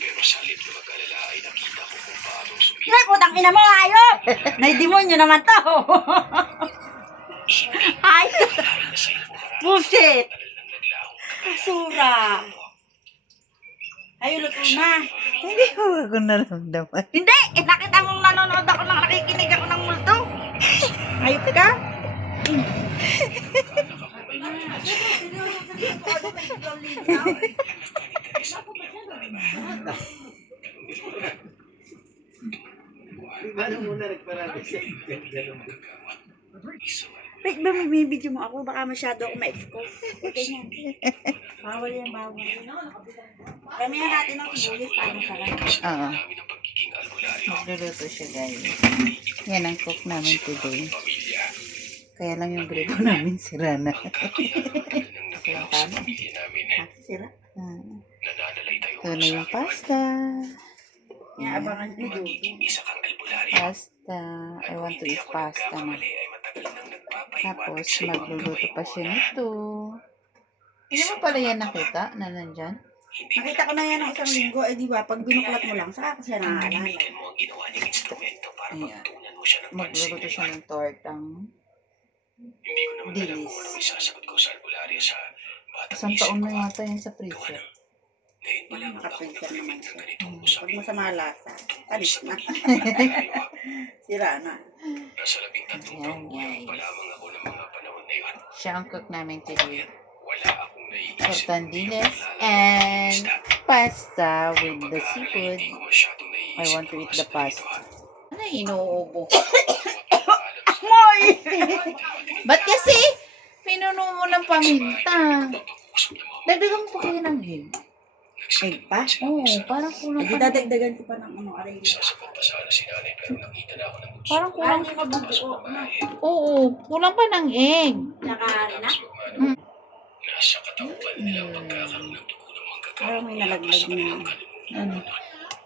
Pero sa halip na mag-alala ay nakita ko kung paano sumilip. Nay, putang ina mo, hayop! Nay, demonyo naman to. Ay, Kalahin na sa iyo marami bullshit! tagal nang naglaho. Basura! Ay, luto na. Hindi ko ako naramdaman. Hindi! Nakita mong nanonood ako nang nakikinig ako ng multo. Hayop ka? Paano muna nagparada siya? Wait, ba may video mo ako? Baka masyado ako ma-expose. Okay nga. Bawal yan, bawal. Kami nga natin ang bulis para masarap. Oo. Namin ang pagiging albularyo. Magluluto siya, guys. Yan ang cook namin today. Pamilya. Kaya lang yung gripo namin sira na. Nang naglaho sa pamilya namin. Sira. Nananalay tayo Ito na yung pasta. Inaabangan ko yung magiging isa kang albularyo. Pasta. I want to eat pasta na. Nagkamali ay matagal nang nagpapaiwanag Tapos, sa iyo ang magluluto pa siya kaibuhan. nito. Hindi mo pala yan nakita na nandyan? Hindi mo Nakita ko na yan ng isang linggo, eh di ba, pag binuklat mo lang, saka ko siya naaalala. gamitin mo ang ginawa niyang instrumento para Ayan. pagtunan mo siya ng pansin. Magluluto siya ng tortang. Hindi ko naman alam dilis. kung anong isasagot ko sa albularyo sa batang Isang isip taon ko. na yata yan sa freezer. Ngayon pa lang ako Nakapinsan naman nakarinig ng siya. ganitong Pag usapin. masama lasa, alis na. Albularyo. Sira na. Nasa 13 taong gulang pa lamang ako ng mga panahon na yun. Siya ang cook namin today. Wala akong naiisip. Tortandines and pasta with the seafood. Hindi ko masyadong I naiisip want to ang eat mga the pasta. spiritual. Ano inuubo? Moy! Ba't kasi? Pinuno mo ng paminta. Pag-uusap ng mga Dagdagan po kayo ng egg. Egg pa? Oo, parang kulang Hindi pa. dadagdagan ko pa ng ano, aray. Sasabog pa sana si nanay pero nakita na ako ng gusto. Parang kulang. Hindi mabubuo. Oo, kulang pa ng egg. Nakahari na? Mm. Nasa katauhan nila ang pagkakaroon ng dugo ng mga Parang may nalaglag na. Ano?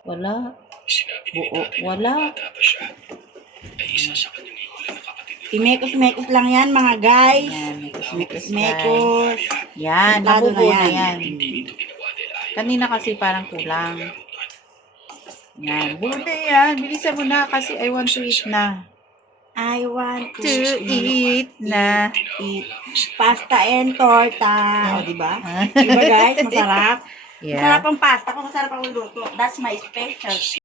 Wala. Sinabi ni Buo. tatay na Wala. bata pa siya ay isa sa kanyang lola na kapatid niya. Imekos-mekos lang yan, mga guys. Yan, mekos-mekos guys. Mekos. Yan, Templado nabubuo na na yan. yan. Hindi ito ginawa dahil ayaw Kanina kasi parang kulang. Yan, buo na yan. Bilisan mo na kasi I want to eat na. I want To eat na. eat pasta and torta. O, diba? Diba guys? Masarap. Yeah. Masarap ang pasta ko. Masarap ang luto. That's my special.